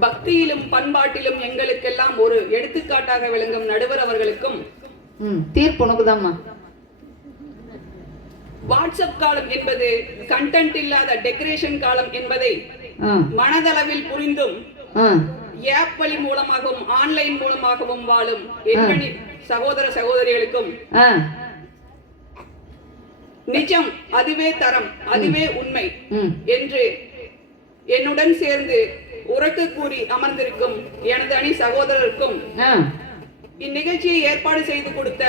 பக்தியிலும் பண்பாட்டிலும் எங்களுக்கெல்லாம் ஒரு எடுத்துக்காட்டாக விளங்கும் நடுவர் அவர்களுக்கும் தீர்ப்பு உனக்குதாம்மா. வாட்ஸ்அப் காலம் என்பது கண்டென்ட் இல்லாத டெக்கரேஷன் காலம் என்பதை மனதளவில் புரிந்தும் ஆப் வழி மூலமாகவும் ஆன்லைன் மூலமாகவும் வாழும் எண்மணி சகோதர சகோதரிகளுக்கும் நிஜம் அதுவே தரம் அதுவே உண்மை என்று என்னுடன் சேர்ந்து உறக்க கூறி அமர்ந்திருக்கும் எனது அணி சகோதரருக்கும் இந்நிகழ்ச்சியை ஏற்பாடு செய்து கொடுத்த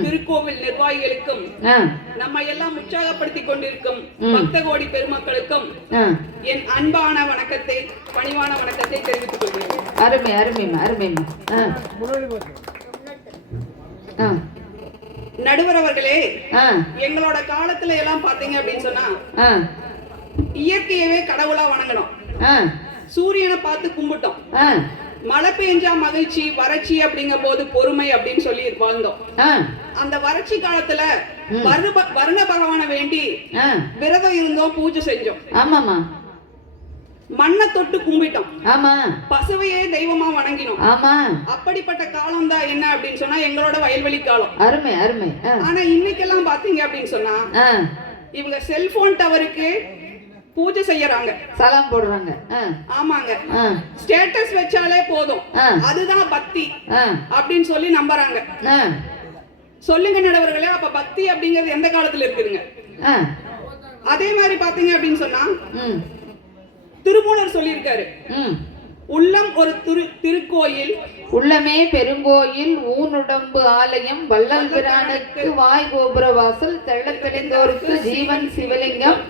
திருக்கோவில் நிர்வாகிகளுக்கும் நம்மை எல்லாம் உற்சாகப்படுத்திக் கொண்டிருக்கும். பக்த கோடி பெருமக்களுக்கும் என் அன்பான வணக்கத்தை பணிவான வணக்கத்தை தெரிவித்துக் கொள்கிறேன். அருமை ஆ. ஆ. நடுவர் அவர்களே எங்களோட காலத்துல எல்லாம் பாத்தீங்க அப்படின்னு சொன்னா இயற்கையவே கடவுளா வணங்கணும். சூரியனை பார்த்து கும்பிட்டோம். மழை பெஞ்சா மகிழ்ச்சி வறட்சி அப்படிங்கும் போது பொறுமை அப்படின்னு சொல்லி வாழ்ந்தோம். அந்த வறட்சி காலத்துல வருண பகவானை வேண்டி விரதம் இருந்தோம் பூஜை செஞ்சோம். ஆமாம்மா. மண்ணை தொட்டு கும்பிட்டோம். ஆமா. பசுவையே தெய்வமா வணங்கினோம். ஆமா. அப்படிப்பட்ட காலம் தான் என்ன அப்படின்னு சொன்னா எங்களோட வயல்வெளி காலம். அருமை அருமை. ஆனா இன்னைக்கெல்லாம் பாத்தீங்க அப்படின்னு சொன்னா இவங்க செல்போன் டவருக்கு பூஜை செய்யறாங்க. சலாம் போடுறாங்க. ஆமாங்க. ஸ்டேட்டஸ் வச்சாலே போதும். அதுதான் பக்தி. அப்படின்னு சொல்லி நம்புறாங்க. சொல்லுங்க நடுவர்களே அப்ப பக்தி அப்படிங்கிறது எந்த காலத்துல இருக்குதுங்க? அதே மாதிரி பாத்தீங்க அப்படின்னு சொன்னா திருமூலர் சொல்லியிருக்காரு. உள்ளம் ஒரு திரு திருக்கோயில். உள்ளமே பெருங்கோயில் ஊனுடம்பு ஆலயம் வள்ளல் பிரானுக்கு வாய் கோபுர வாசல் தெளிந்தோருக்கு ஜீவன் சிவலிங்கம்.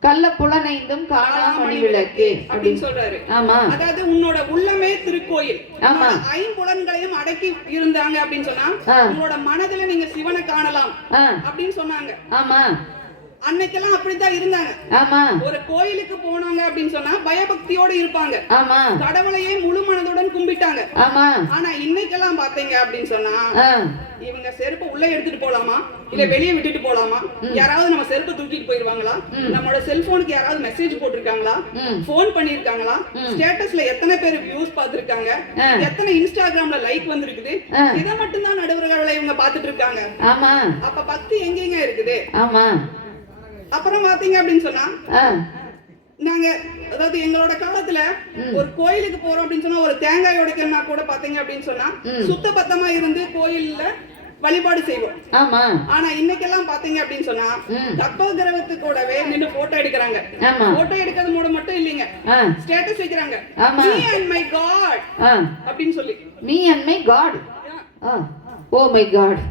கள்ள புலனைந்தும் காணா மணி விளக்கு. அப்படின்னு சொல்றாரு. ஆமா. அதாவது உன்னோட உள்ளமே திருக்கோயில். ஆமா. உன்னோட ஐம்புலன்களையும் அடக்கி இருந்தாங்க அப்படின்னு சொன்னா. உங்களோட மனதுல நீங்க சிவனை காணலாம் அப்படின்னு சொன்னாங்க. ஆமா. அன்னைக்கெல்லாம் அப்படித்தான் இருந்தாங்க. ஆமா. ஒரு கோயிலுக்கு போனாங்க அப்படின்னு சொன்னா பயபக்தியோட இருப்பாங்க. ஆமா. கடவுளையே முழு மனதுடன் கும்பிட்டாங்க. ஆமா. ஆனா இன்னைக்கெல்லாம் பாத்தீங்க அப்படின்னு சொன்னா இவங்க செருப்பு உள்ள எடுத்துட்டு போலாமா? இல்ல வெளியே விட்டுட்டு போலாமா? யாராவது நம்ம செருப்பு தூக்கிட்டு போயிருவாங்களா? நம்மளோட செல்போனுக்கு யாராவது மெசேஜ் போட்டிருக்காங்களா? போன் பண்ணிருக்காங்களா ஸ்டேட்டஸ்ல எத்தனை பேர் வியூஸ் பார்த்திருக்காங்க? ஆ. எத்தனை இன்ஸ்டாகிராம்ல லைக் வந்திருக்குது. இதை மட்டும் தான் நடுவர்களை இவங்க பார்த்துட்டு இருக்காங்க. அப்ப பக்தி எங்கெங்க இருக்குது? ஆமா. அப்புறம் பாத்தீங்க அப்படின்னு சொன்னா நாங்க அதாவது எங்களோட காலத்துல ஒரு கோயிலுக்கு போறோம் அப்படின்னு சொன்னா ஒரு தேங்காய் உடைக்கணும்னா கூட பாத்தீங்க அப்படின்னு சொன்னா சுத்த பத்தமா இருந்து கோயில்ல வழிபாடு செய்வோம். ஆமா. ஆனா இன்னைக்கெல்லாம் பாத்தீங்க அப்படின்னு சொன்னா ம். கற்ப கிரகத்து கூடவே நின்னு போட்டோ எடுக்கிறாங்க. போட்டோ எடுக்கிறது மூட மட்டும் இல்லைங்க. ஸ்டேட்டஸ் வைக்கிறாங்க. and my god ஆ. அப்படின்னு சொல்லி. Me and my god oh my god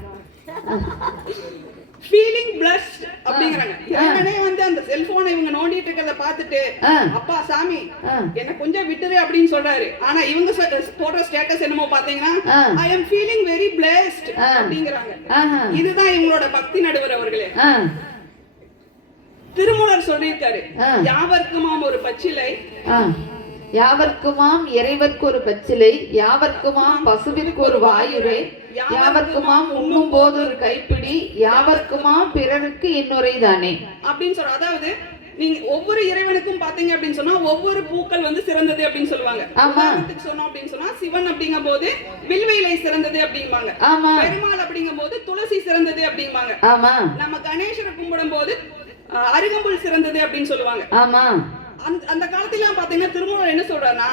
feeling blessed அப்படிங்கறாங்க. ஏற்கனவே வந்து அந்த செல்போனை இவங்க நோண்டிட்டு இருக்கிறத பார்த்துட்டு ஆ. அப்பா சாமி என்ன கொஞ்சம் விட்டுரு அப்படின்னு சொல்றாரு. ஆனா இவங்க போடுற ஸ்டேட்டஸ் என்னமோ பாத்தீங்கன்னா. I am feeling very blessed. அப்படிங்கறாங்க. இதுதான் இவங்களோட பக்தி நடுவர் அவர்களே. திருமூலர் சொல்லியிருக்காரு. யாவர்க்குமாம் ஒரு பச்சிலை யாவர்க்குமாம் இறைவர்க்கு ஒரு பச்சிலை யாவர்க்குமாம் பசுவிற்கு ஒரு வாயுரை யாவர்க்குமாம் உண்ணும் போது ஒரு கைப்பிடி யாவர்க்குமாம் பிறருக்கு இன்னொரை தானே அப்படின்னு சொல்ற அதாவது நீங்க ஒவ்வொரு இறைவனுக்கும் பாத்தீங்க அப்படின்னு சொன்னா ஒவ்வொரு பூக்கள் வந்து சிறந்தது அப்படின்னு சொல்லுவாங்க. உதாரணத்துக்கு சொன்னோம் அப்படின்னு சொன்னா சிவன் அப்படிங்கும் போது வில்வையிலை சிறந்தது அப்படிம்பாங்க. ஆமா. பெருமாள் அப்படிங்கும் போது துளசி சிறந்தது அப்படிம்பாங்க. ஆமா. நம்ம கணேசரை கும்பிடும் போது அருகம்புல் சிறந்தது அப்படின்னு சொல்லுவாங்க. ஆமா. அந்த அந்த காலத்துல பாத்தீங்கன்னா திருமூலர் என்ன சொல்றாருன்னா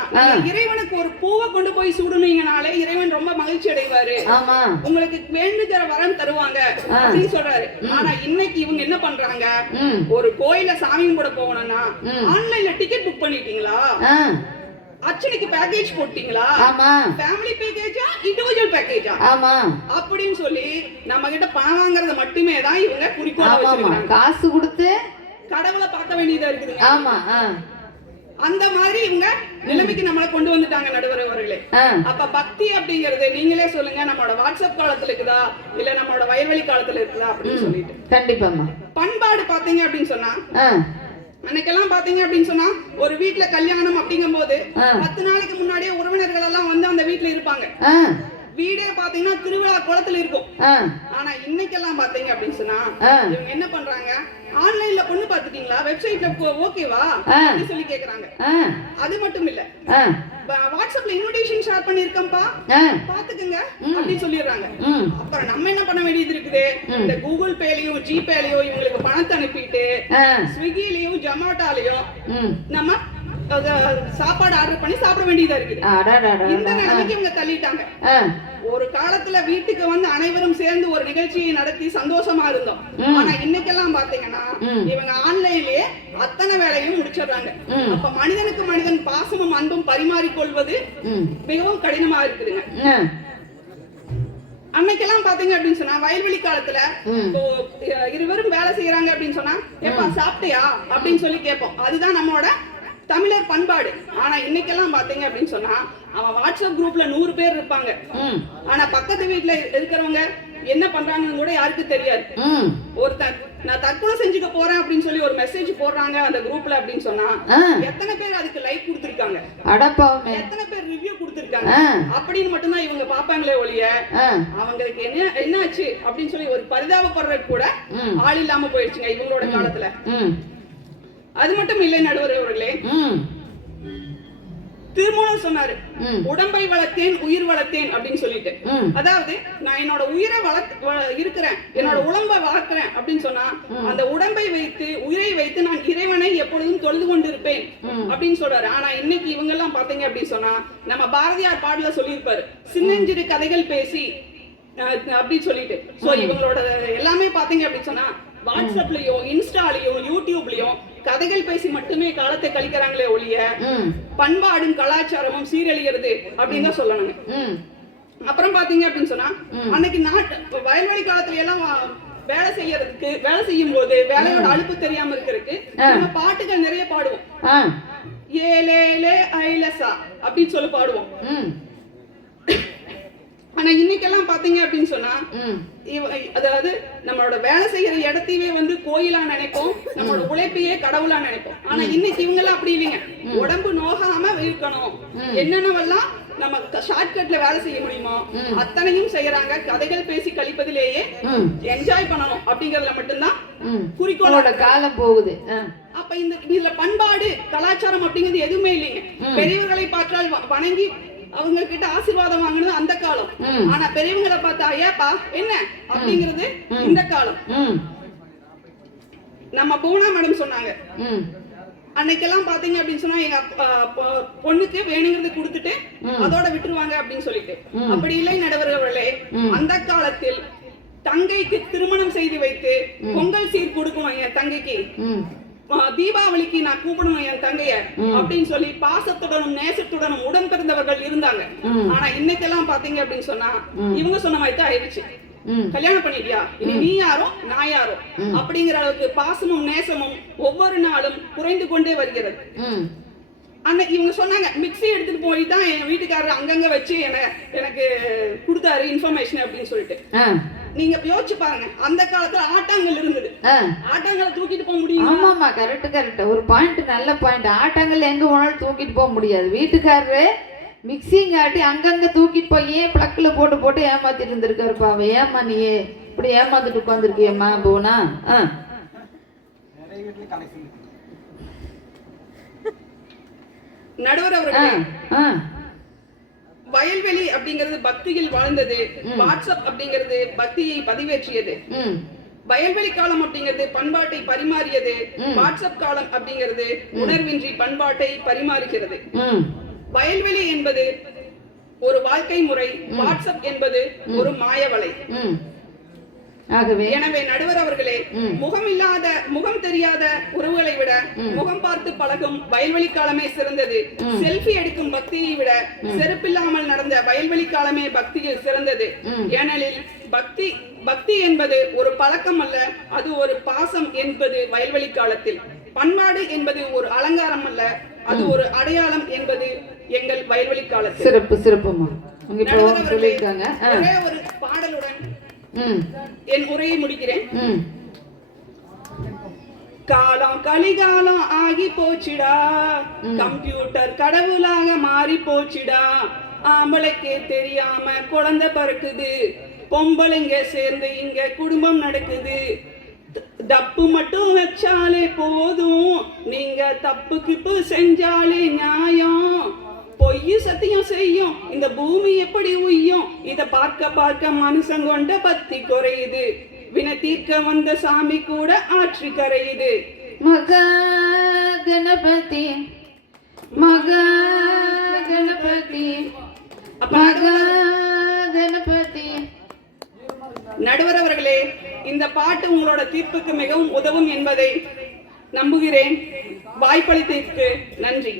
இறைவனுக்கு ஒரு பூவை கொண்டு போய் சூடுனீங்கனாலே இறைவன் ரொம்ப மகிழ்ச்சி அடைவாரு. ஆமா. உங்களுக்கு வேண்டுகிற வரம் தருவாங்க அப்படின்னு சொல்றாரு. ஆனா இன்னைக்கு இவங்க என்ன பண்றாங்க? ஒரு கோயில சாமி கும்பிட போகணும்னா ஆன்லைன்ல டிக்கெட் புக் பண்ணிட்டீங்களா? ஆ. அர்ச்சனைக்கு பேக்கேஜ் போட்டீங்களா? ஆமா. ஃபேமிலி பேக்கேஜா இண்டிவிஜுவல் பேக்கேஜா ஆமா. அப்படின்னு சொல்லி நம்ம கிட்ட பணம் வாங்குறத மட்டுமே தான் இவங்க குறிக்கோளா காசு கொடுத்து கடவுளை பார்க்க வேண்டியதா இருக்குதுங்க ஆமா அந்த மாதிரி இவங்க நிலைமைக்கு நம்மளை கொண்டு வந்துட்டாங்க நடுவர் அவர்களே. அப்ப பக்தி அப்படிங்கறது நீங்களே சொல்லுங்க நம்மளோட வாட்ஸ்அப் காலத்துல இருக்குதா இல்ல நம்மளோட வயல்வெளி காலத்துல இருக்குதா அப்படின்னு சொல்லிட்டு. கண்டிப்பாம்மா. பண்பாடு பாத்தீங்க அப்படின்னு சொன்னா அன்னைக்கெல்லாம் பாத்தீங்க அப்படின்னு சொன்னா ஒரு வீட்ல கல்யாணம் அப்படிங்கும் போது. பத்து நாளைக்கு முன்னாடியே உறவினர்கள் எல்லாம் வந்து அந்த வீட்ல இருப்பாங்க. வீடே பாத்தீங்கன்னா திருவிழா குளத்துல இருக்கும். ஆனா இன்னைக்கெல்லாம் பாத்தீங்க அப்படின்னு சொன்னா இவங்க என்ன பண்றாங்க ஆன்லைன்ல பொண்ணு பாத்துட்டீங்களா வெப்சைட்ல ஓகேவா ஆ. அப்படின்னு சொல்லி கேக்குறாங்க. அது மட்டும் இல்ல. வாட்ஸ்அப்ல இன்விடேஷன் ஷேர் பண்ணிருக்கேன்ப்பா பாத்துக்குங்க. அப்படின்னு சொல்லிடுறாங்க. அப்புறம் நம்ம என்ன பண்ண வேண்டியது இருக்குது? இந்த கூகுள் பேலயும் ஜிபேலயும் இவங்களுக்கு பணத்தை அனுப்பிட்டு ஸ்விக்கிலயும் ஜொமேட்டோலயும் ம். நம்ம சாப்பாடு ஆர்டர் பண்ணி சாப்பிட வேண்டியதா இருக்குது. அடாடாடா இந்த நிலைமைக்கு இவங்க தள்ளிட்டாங்க. ஒரு காலத்துல வீட்டுக்கு வந்து அனைவரும் சேர்ந்து ஒரு நிகழ்ச்சியை நடத்தி சந்தோஷமா இருந்தோம். ஆனா இன்னைக்கெல்லாம் பாத்தீங்கன்னா. இவங்க ஆன்லைன்லயே அத்தனை வேலையும் முடிச்சிடுறாங்க. அப்ப மனிதனுக்கு மனிதன் பாசமும் அன்பும் பரிமாறிக்கொள்வது மிகவும் கடினமா இருக்குதுங்க. அன்னைக்கெல்லாம் பாத்தீங்க அப்படின்னு சொன்னா வயல்வெளி காலத்துல இருவரும் வேலை செய்யறாங்க அப்படின்னு சொன்னா எப்பா சாப்பிட்டியா? அப்படின்னு சொல்லி கேட்போம். அதுதான் நம்மளோட தமிழர் பண்பாடு. ஆனா இன்னைக்கெல்லாம் பாத்தீங்க அப்படின்னு சொன்னா அவன் வாட்ஸ்அப் குரூப்ல நூறு பேர் இருப்பாங்க. ஆனா பக்கத்து வீட்டுல இருக்கிறவங்க என்ன பண்றாங்கன்னு கூட யாருக்கும் தெரியாது. ஒருத்தன் நான் தற்கொலை செஞ்சுக்க போறேன் அப்படின்னு சொல்லி ஒரு மெசேஜ் போடுறாங்க அந்த குரூப்ல அப்படின்னு சொன்னா எத்தனை பேர் அதுக்கு லைக் கொடுத்திருக்காங்க? எத்தனை பேர் ரிவ்யூ கொடுத்திருக்காங்க? அப்படின்னு மட்டும்தான் இவங்க பாப்பாங்களே ஒழிய அவங்களுக்கு என்ன என்னாச்சு? அப்படின்னு சொல்லி ஒரு பரிதாபப்படுறதுக்கு கூட ஆள் இல்லாம போயிடுச்சுங்க இவங்களோட காலத்துல. அது மட்டும் இல்லை நடுவர் அவர்களே. ம். திருமணம் சொன்னாரு உடம்பை வளர்த்தேன் உயிர் வளர்த்தேன் அப்படின்னு சொல்லிட்டு. அதாவது நான் என்னோட உயிரை வளர்த்து இருக்கிறேன். என்னோட உடம்பை வளர்க்கிறேன் அப்படின்னு சொன்னா அந்த உடம்பை வைத்து உயிரை வைத்து நான் இறைவனை எப்பொழுதும் தொழுது கொண்டு இருப்பேன் ம். அப்படின்னு சொல்றாரு. ஆனா இன்னைக்கு இவங்க எல்லாம் பாத்தீங்க அப்படின்னு சொன்னா நம்ம பாரதியார் பாடல சொல்லியிருப்பாரு. சின்னஞ்சிறு கதைகள் பேசி அப்படின்னு சொல்லிட்டு. சோ இவங்களோட எல்லாமே பாத்தீங்க அப்படின்னு சொன்னா வாட்ஸ்அப்லயும் இன்ஸ்டாலயும் யூடியூப்லயும் கதைகள் பேசி மட்டுமே காலத்தை கழிக்கிறாங்களே ஒழிய பண்பாடும் கலாச்சாரமும் சீரழிகிறது அப்படின்னு தான் சொல்லணுங்க அப்புறம் பாத்தீங்க அப்படின்னு சொன்னா அன்னைக்கு நாட்டு வயல்வெளி காலத்துல எல்லாம் வேலை செய்யறதுக்கு வேலை செய்யும் போது வேலையோட அலுப்பு தெரியாம இருக்கிறதுக்கு நம்ம பாட்டுகள் நிறைய பாடுவோம். ஏலேலே ஐலசா அப்படின்னு சொல்லி பாடுவோம். ஆனா இன்னைக்கெல்லாம் பாத்தீங்க அப்படின்னு சொன்னா அதாவது நம்மளோட வேலை செய்யற இடத்தையே வந்து கோயிலா நினைப்போம் நம்மளோட உழைப்பையே கடவுளா நினைப்போம். ஆனா இன்னைக்கு இவங்க எல்லாம் அப்படி இல்லைங்க. உடம்பு நோகாம இருக்கணும். என்னென்னவெல்லாம் நம்ம ஷார்ட்கட்ல வேலை செய்ய முடியுமோ அத்தனையும் செய்யறாங்க. கதைகள் பேசி கழிப்பதிலேயே என்ஜாய் பண்ணணும் அப்படிங்கறதுல மட்டும்தான் ம். குறிக்கோள் உங்களோட காலம் போகுது. அப்ப இந்த இதுல பண்பாடு கலாச்சாரம் அப்படிங்கிறது எதுவுமே இல்லைங்க. பெரியவர்களை பார்த்தால் வணங்கி அவங்க கிட்ட ஆசீர்வாதம் வாங்கணும் அந்த காலம். ஆனா பெரியவங்களை பார்த்தா ஏப்பா என்ன? அப்படிங்கிறது இந்த காலம். நம்ம பூனா மேடம் சொன்னாங்க. அன்னைக்கெல்லாம் பாத்தீங்க அப்படின்னு சொன்னா எங்க பொண்ணுக்கு வேணுங்கிறது கொடுத்துட்டு அதோட விட்டுருவாங்க அப்படின்னு சொல்லிட்டு. அப்படி இல்லை நடுவர்களே அந்த காலத்தில் தங்கைக்கு திருமணம் செய்து வைத்து பொங்கல் சீர் கொடுக்கணும் என் தங்கைக்கு. தீபாவளிக்கு நான் கூப்பிடணும் என் தங்கைய அப்படின்னு சொல்லி பாசத்துடனும் நேசத்துடனும் உடன் பிறந்தவர்கள் இருந்தாங்க. ஆனா இன்னைக்கெல்லாம் பாத்தீங்க அப்படின்னு சொன்னா இவங்க சொன்ன மாதிரி தான் ஆயிடுச்சு. கல்யாணம் பண்ணிட்டியா? இனி நீ யாரோ நான் யாரோ? அப்படிங்கிற அளவுக்கு பாசமும் நேசமும் ஒவ்வொரு நாளும் குறைந்து கொண்டே வருகிறது. அன்னைக்கு இவங்க சொன்னாங்க மிக்ஸி எடுத்துட்டு போய் தான் என் வீட்டுக்காரர் அங்கங்க வச்சு என எனக்கு கொடுத்தாரு இன்ஃபர்மேஷன் அப்படின்னு சொல்லிட்டு. நீங்க யோசிச்சு பாருங்க. அந்த காலத்துல ஆட்டாங்கல் இருந்தது. ஆட்டாங்கலை தூக்கிட்டு போக முடியுமா? ஆமாம்மா கரெக்ட் கரெக்ட் ஒரு பாயிண்ட் நல்ல பாயிண்ட் ஆட்டங்கள் எங்க போனாலும் தூக்கிட்டு போக முடியாது. வீட்டுக்காரரு மிக்சிங் ஆட்டி அங்கங்க தூக்கிட்டு போய் ஏன் பிளக்ல போட்டு போட்டு ஏமாத்திட்டு இருந்திருக்காரு பாவம். ஏமா நீ? இப்படி ஏமாத்திட்டு உட்காந்துருக்கியம்மா போனா ஆ. நடுவர் அவர்களே ஆ. வயல்வெளி அப்படிங்கிறது பக்தியில் வாழ்ந்தது. வாட்ஸ்அப் அப்படிங்கிறது பக்தியை பதிவேற்றியது. வயல்வெளி காலம் அப்படிங்கிறது பண்பாட்டை பரிமாறியது. வாட்ஸ்அப் காலம் அப்படிங்கிறது உணர்வின்றி பண்பாட்டை பரிமாறுகிறது. வயல்வெளி என்பது ஒரு வாழ்க்கை முறை. வாட்ஸ்அப் என்பது ஒரு மாயவலை. எனவே நடுவர் அவர்களே முகம் இல்லாத முகம் தெரியாத உறவுகளை விட முகம் பார்த்து பழகும் வயல்வெளி காலமே சிறந்தது. செல்ஃபி எடுக்கும் பக்தியை விட செருப்பில்லாமல் நடந்த வயல்வெளி காலமே பக்தியில் சிறந்தது. ஏனெனில் பக்தி பக்தி என்பது ஒரு பழக்கம் அல்ல அது ஒரு பாசம் என்பது வயல்வெளி காலத்தில். பண்பாடு என்பது ஒரு அலங்காரம் அல்ல அது ஒரு அடையாளம் என்பது எங்கள் வயல்வெளி காலத்தில். சிறப்பு சிறப்புமா. ஆ. ஒரே ஒரு என் உரையை முடிக்கிறேன். காலம் கலிகாலம் ஆகி போச்சுடா. கம்ப்யூட்டர் கடவுளாக மாறி போச்சுடா. ஆம்பளைக்கு தெரியாம குழந்தை பிறக்குது. பொம்பளைங்க சேர்ந்து இங்க குடும்பம் நடக்குது. தப்பு மட்டும் வச்சாலே போதும். நீங்க தப்பு கிப்பு செஞ்சாலே நியாயம். பொய் சத்தியம் செய்யும். இந்த பூமி எப்படி உய்யும்? இத பார்க்க பார்க்க மனுஷன் கொண்ட பக்தி குறையுது. வின தீர்க்க வந்த சாமி கூட ஆற்றி கரையுது. மகா கணபதி மகா கணபதி மகா கணபதி. நடுவர் அவர்களே இந்த பாட்டு உங்களோட தீர்ப்புக்கு மிகவும் உதவும் என்பதை நம்புகிறேன். வாய்ப்பளித்ததற்கு நன்றி.